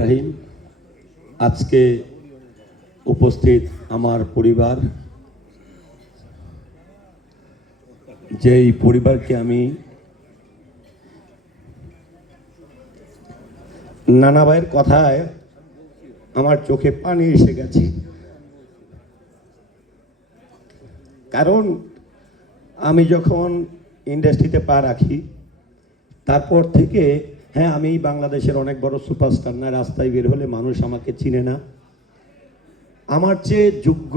রাহিম, আজকে উপস্থিত আমার পরিবার, যেই পরিবারকে আমি নানা ভাইয়ের কথায় আমার চোখে পানি এসে গেছে। কারণ আমি যখন ইন্ডাস্ট্রিতে পা রাখি তারপর থেকে আমি বাংলাদেশের অনেক বড় সুপারস্টার না, রাস্তায় বের হলে মানুষ আমাকে চিনে না। আমার চেয়ে যোগ্য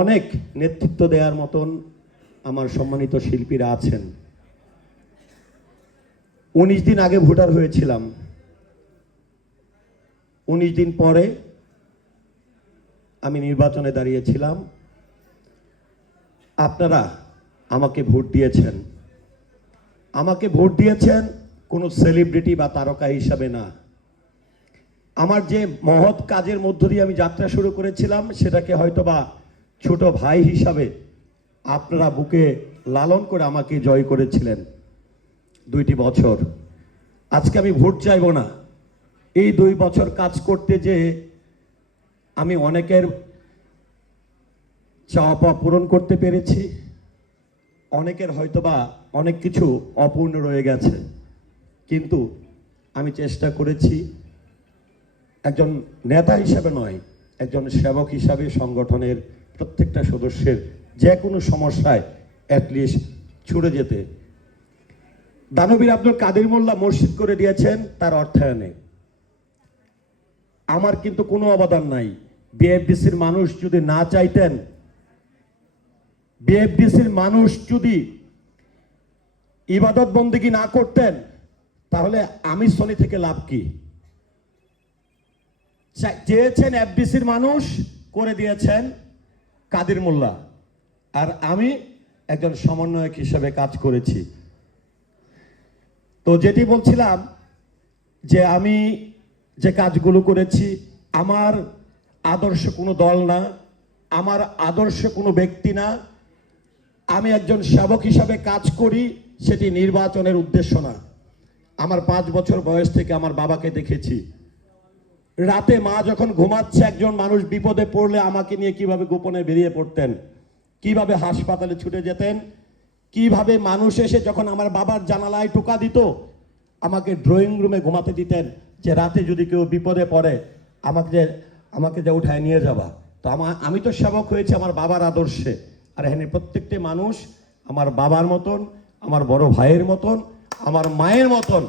অনেক নেতৃত্ব দেওয়ার মতন আমার সম্মানিত শিল্পীরা আছেন। 19 দিন আগে ভোটার হয়েছিলাম, 19 দিন পরে আমি নির্বাচনে দাঁড়িয়েছিলাম। আপনারা আমাকে ভোট দিয়েছেন, কোনো সেলিব্রিটি বা তারকা হিসাবে না। আমার যে মহৎ কাজের মধ্য দিয়ে আমি যাত্রা শুরু করেছিলাম সেটাকে হয়তোবা ছোট ভাই হিসাবে আপনারা বুকে লালন করে আমাকে জয় করেছিলেন 2টি বছর। আজকে আমি ভোট চাইব না। এই 2 বছর কাজ করতে যে আমি অনেকের চাওয়া পাওয়া পূরণ করতে পেরেছি, অনেকের হয়তোবা অনেক কিছু অপূর্ণ রয়ে গেছে, কিন্তু আমি চেষ্টা করেছি একজন নেতা হিসাবে নয়, একজন সেবক হিসাবে সংগঠনের প্রত্যেকটা সদস্যের যে কোনো সমস্যায় অ্যাটলিস্ট ছুটে যেতে। দানবীর আব্দুল কাদের মোল্লা মসজিদ করে দিয়েছেন তার অর্থায়নে, আমার কিন্তু কোনো অবদান নাই। বিএফডিসির মানুষ যদি না চাইতেন, বিএফডিসির মানুষ যদি ইবাদত বন্দেগী না করতেন, তাহলে আমি সনি থেকে লাভ কি? চেয়েছেন এফডিসির মানুষ, করে দিয়েছেন কাদের মোল্লা, আর আমি একজন সমন্বয়ক হিসেবে কাজ করেছি। তো যেটি বলছিলাম যে আমি যে কাজগুলো করেছি, আমার আদর্শ কোনো দল না, আমার আদর্শ কোনো ব্যক্তি না। আমি একজন সেবক হিসাবে কাজ করি, সেটি নির্বাচনের উদ্দেশ্য না। আমার 5 বছর বয়স থেকে আমার বাবাকে দেখেছি, রাতে মা যখন ঘুমাচ্ছে একজন মানুষ বিপদে পড়লে আমাকে নিয়ে কিভাবে গোপনে বেরিয়ে পড়তেন, কিভাবে হাসপাতালে ছুটে যেতেন, কিভাবে মানুষ এসে যখন আমার বাবার জানালায় টোকা দিত আমাকে ড্রয়িং রুমে ঘুমাতে দিতেন, যে রাতে যদি কেউ বিপদে পড়ে আমাকে যে উঠায় নিয়ে যাবা। তো আমি তো সেবক হয়েছি আমার বাবার আদর্শে। আর এখানে প্রত্যেকটি মানুষ আমার বাবার মতন, আমার বড় ভাইয়ের মতন, আমার মায়ের মতন।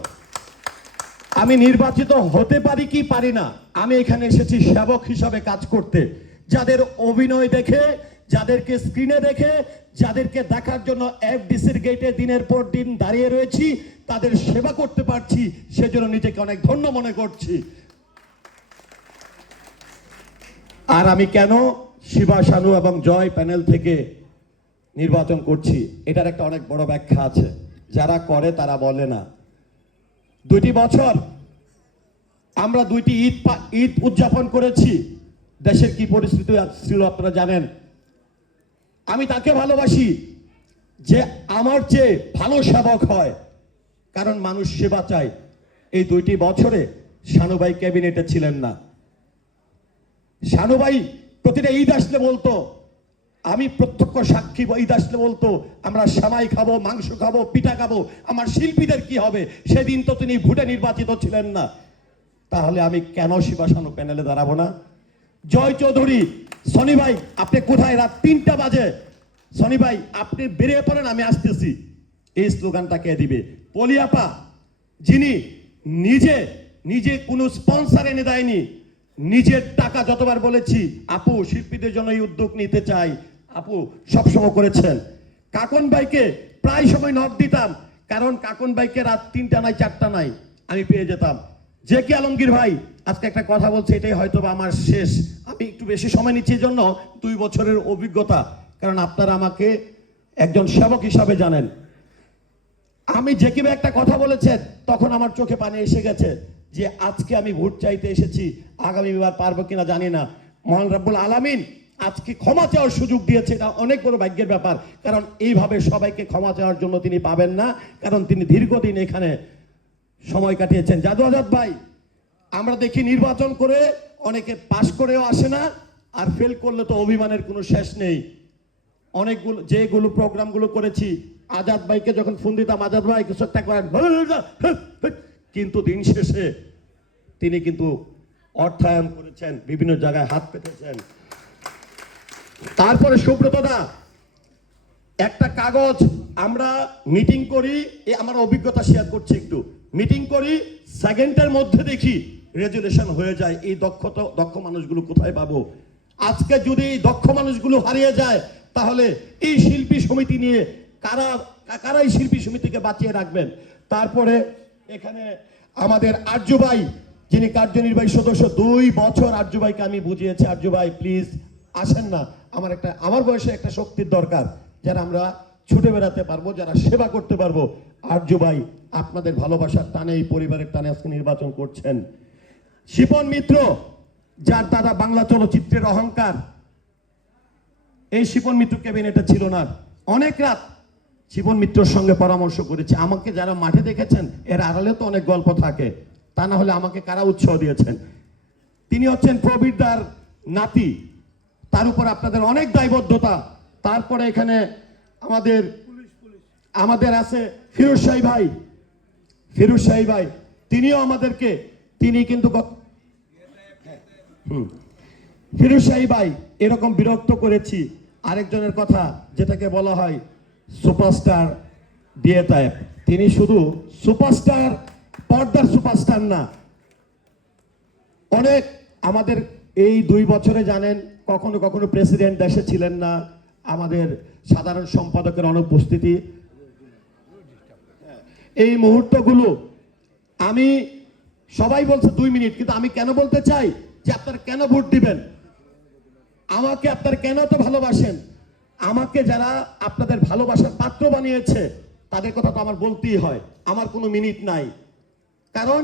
আমি নির্বাচিত হতে পারি কি পারি না, আমি এখানে এসেছি সেবক হিসাবে কাজ করতে। যাদের অভিনয় দেখে, যাদেরকে স্ক্রিনে দেখে, যাদেরকে দেখার জন্য এফডিসির গেটে দিনের পর দিন দাঁড়িয়ে রয়েছি, তাদের সেবা করতে পারছি, সেজন্য নিজেকে অনেক ধন্য মনে করছি। আর আমি কেন শিবা শানু এবং জয় প্যানেল থেকে নির্বাচন করছি, এটার একটা অনেক বড় ব্যাখ্যা আছে, যারা করে তারা বলে না। 2টি বছর আমরা 2টি ঈদ উদযাপন করেছি। দেশের কি পরিস্থিতি ছিল আপনারা জানেন। আমি তাকে ভালোবাসি যে আমার চেয়ে ভালো সেবক হয়, কারণ মানুষ সেবা চায়। এই 2টি বছরে শানুভাই ক্যাবিনেটে ছিলেন না। শানুভাই প্রতিটা ঈদ আসলে বলতো, আমি প্রত্যক্ষ সাক্ষী, ঈদ আসলে বলতো আমরা সেমাই খাবো, মাংস খাবো, পিঠা খাবো, আমার শিল্পীদের কি হবে? সেদিন তো তিনি ভোটে নির্বাচিত ছিলেন না, তাহলে আমি কেন শিবা শানু প্যানেলে দাঁড়াবো না? জয় চৌধুরী, সনি ভাই আপনি কোথায়? রাত 3টা বাজে, সনি ভাই আপনি বেরিয়ে পড়েন, আমি আসতেছি। এই স্লোগানটা কে দিবে? পলিয়াপা, যিনি নিজে কোনো স্পন্সর এনে দেয়নি, নিজের টাকা, যতবার বলেছি আপু শিল্পীদের জন্য এই উদ্যোগ নিতে চাই, আপু সবসময় করেছেন। কাকন ভাইকে প্রায় সময় নক দিতাম, কারণ কাকন ভাইকে রাত 3টা নাই 4টা নাই আমি পেয়ে যেতাম। যে কি আলমগীর ভাই, আজকে একটা কথা বলছে, এটাই হয়তো আমার শেষ, আমি একটু বেশি সময় নিচ্ছি, এই জন্য 2 বছরের অভিজ্ঞতা, কারণ আপনারা আমাকে একজন সেবক হিসাবে জানেন। আমি যে কিভাবে একটা কথা বলেছেন, তখন আমার চোখে পানি এসে গেছে যে আজকে আমি ভোট চাইতে এসেছি, আগামীবার পারবো কিনা জানি না। মহান রব্বুল আলামিন আজকে ক্ষমা চাওয়ার সুযোগ দিয়েছে, এটা অনেক বড় ভাগ্যের ব্যাপার, কারণ এইভাবে সবাইকে ক্ষমা চাওয়ার জন্য তিনি পাবেন না, কারণ তিনি দীর্ঘদিন এখানে সময় কাটিয়েছেন। জাদু আজাদ ভাই, আমরা দেখি নির্বাচন করে অনেকে পাশ করেও আসে না, আর ফেল করলে তো অভিমানের কোনো শেষ নেই। অনেকগুলো যেগুলো প্রোগ্রামগুলো করেছি, আজাদ ভাইকে যখন ফোন দিতাম, আজাদ ভাই কিছু একটা করেন, কিন্তু দিন শেষে তিনি কিন্তু অর্থায়ন করেছেন, বিভিন্ন জায়গায় হাত পেতেছেন। তারপরে সুব্রত দা, একটা কাগজ আমরা মিটিং করি, আমার অভিজ্ঞতা শেয়ার করছি একটু, মিটিং করি সেকেন্ডের মধ্যে দেখি রেজুলেশন হয়ে যায়। এই দক্ষ মানুষগুলো কোথায় পাবো? আজকে যদি এই দক্ষ মানুষগুলো হারিয়ে যায়, তাহলে এই শিল্পী সমিতি নিয়ে কারা এই শিল্পী সমিতিকে বাঁচিয়ে রাখবেন? তারপরে এখানে আমাদের আর্য ভাই, যিনি কার্যনির্বাহী সদস্য, 2 বছর আর্য ভাইকে আমি বুঝিয়েছি, আর্য ভাই প্লিজ আসেন না, আমার বয়সে একটা শক্তির দরকার, যারা আমরা ছুটে বেড়াতে পারবো, যারা সেবা করতে পারবো। আর্য ভাই আপনাদের ভালোবাসার টানে, এই পরিবারের টানে আজকে নির্বাচন করছেন। শিপন মিত্র, যার দাদা বাংলা চলচ্চিত্রের অহংকার, এই শিপন মিত্র ক্যাবিনেটে ছিল না। অনেক রাত শিপন মিত্রর সঙ্গে পরামর্শ করেছি। আমাকে যারা মাঠে দেখেছেন, এর আড়ালে তো অনেক গল্প থাকে, তা না হলে আমাকে কারা উৎসাহ দিয়েছেন? তিনি হচ্ছেন প্রবীরদার নাতি, তার উপর আপনাদের অনেক দায়বদ্ধতা। তারপরে এখানে আমাদের আছে ফিরোজ শাহী ভাই, তিনিও আমাদেরকে, তিনি কিন্তু ফিরোজ শাহী ভাই এরকম বিরক্ত করেছি। আরেকজনের কথা, যেটাকে বলা হয় সুপারস্টার দিয়ে তায়েব, তিনি শুধু সুপারস্টার, পর্দার সুপারস্টার না, অনেক আমাদের এই 2 বছরে জানেন কখনো কখনো প্রেসিডেন্ট দেশে ছিলেন না, আমাদের সাধারণ সম্পাদকের অনুপস্থিতি, এই মুহূর্তগুলো আমি, সবাই বলছে 2 মিনিট, কিন্তু আমি কেন বলতে চাই যে আপনারা কেন ভোট দিবেন, আমাকে আপনারা কেন তো ভালোবাসেন, আমাকে যারা আপনাদের ভালোবাসার পাত্র বানিয়েছে তাদের কথা তো আমার বলতেই হয়, আমার কোনো মিনিট নাই। কারণ